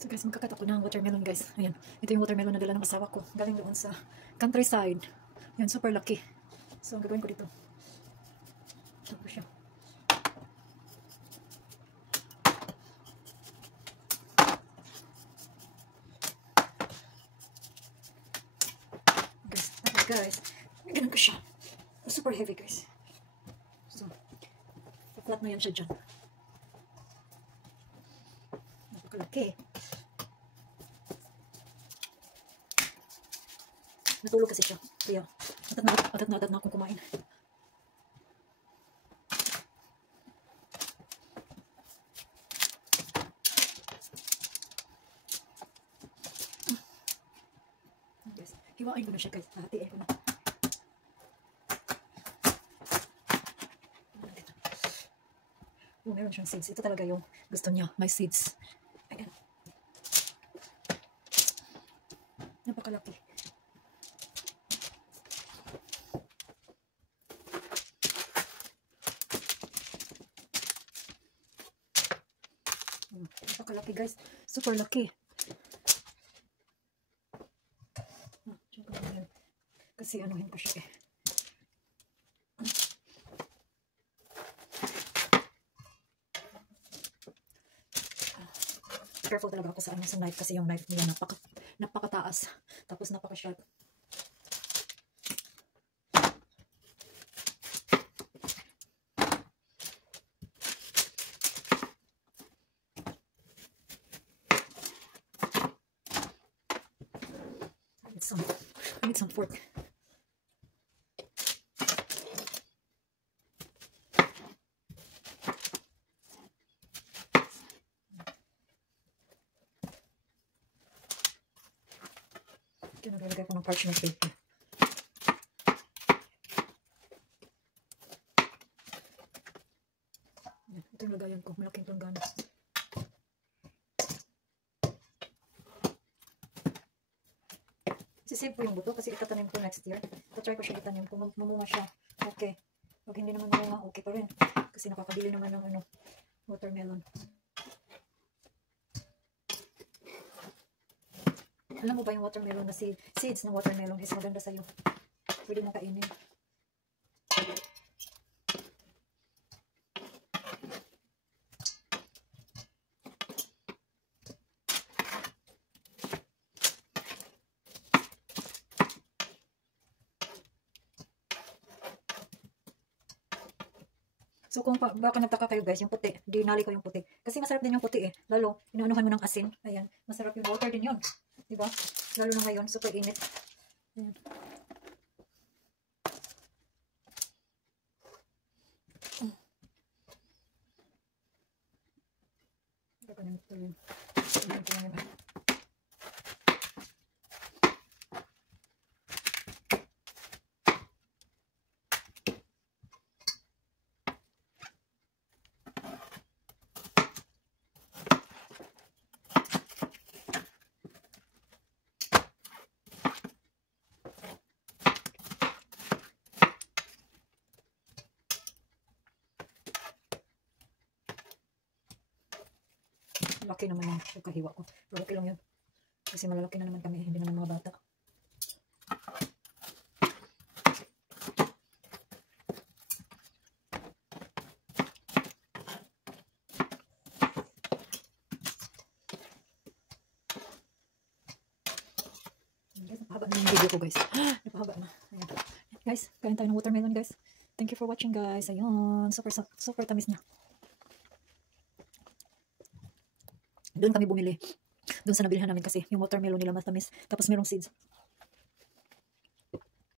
So guys, magkakat ako ng watermelon guys. Ayan, ito yung watermelon na dala ng asawa ko. Galing doon sa countryside. Ayan, super lucky. So, ang gagawin ko dito. Ito po siya. Guys, ganun ko siya. Super heavy guys. So, flat na yan siya dyan. Napakalaki. Natulog kasi siya. Kaya, atat na akong kumain. Guys, hiwain ko na siya guys. Hatiin ko na. Oh, meron siyang seeds. Ito talaga yung gusto niya. May seeds. Ayan. Napakalaki. Napakalaki guys. Super lucky. Kasi anuhin ko siya eh. Careful talaga ako sa knife kasi yung knife niya napakataas. Tapos napaka-sharp. I need some fork. Naglalagay ko ng parchment paper. Ito yung lagayan ko. Malaking planggana. Sisave ko yung buto kasi itatanim ko next year. Tatry ko siya itanim. Kung mamunga siya, okay. Pag hindi naman mamunga, okay pa rin. Kasi nakakabili naman ng watermelon. Alam mo ba yung watermelon na seeds ng watermelon is maganda sa'yo. Pwede mong kainin. So kung baka nagtaka kayo guys, yung puti, dinali ko yung puti. Kasi masarap din yung puti eh. Lalo, inaanuhan mo ng asin. Ayan, masarap yung water din yun. Diba? Lalo na ngayon, super init. Ayan. Laki naman yung pagkahiwa ko. Laki lang yun. Kasi malalaki na naman kami. Hindi naman mga bata. Guys, napahaba na yung video ko guys. Napahaba na. Ayan. Guys, kain tayo ng watermelon guys. Thank you for watching guys. Ayun. Super tamis niya. Doon kami bumili. Doon sa nabilihan namin kasi yung watermelon nila matamis. Tapos merong seeds.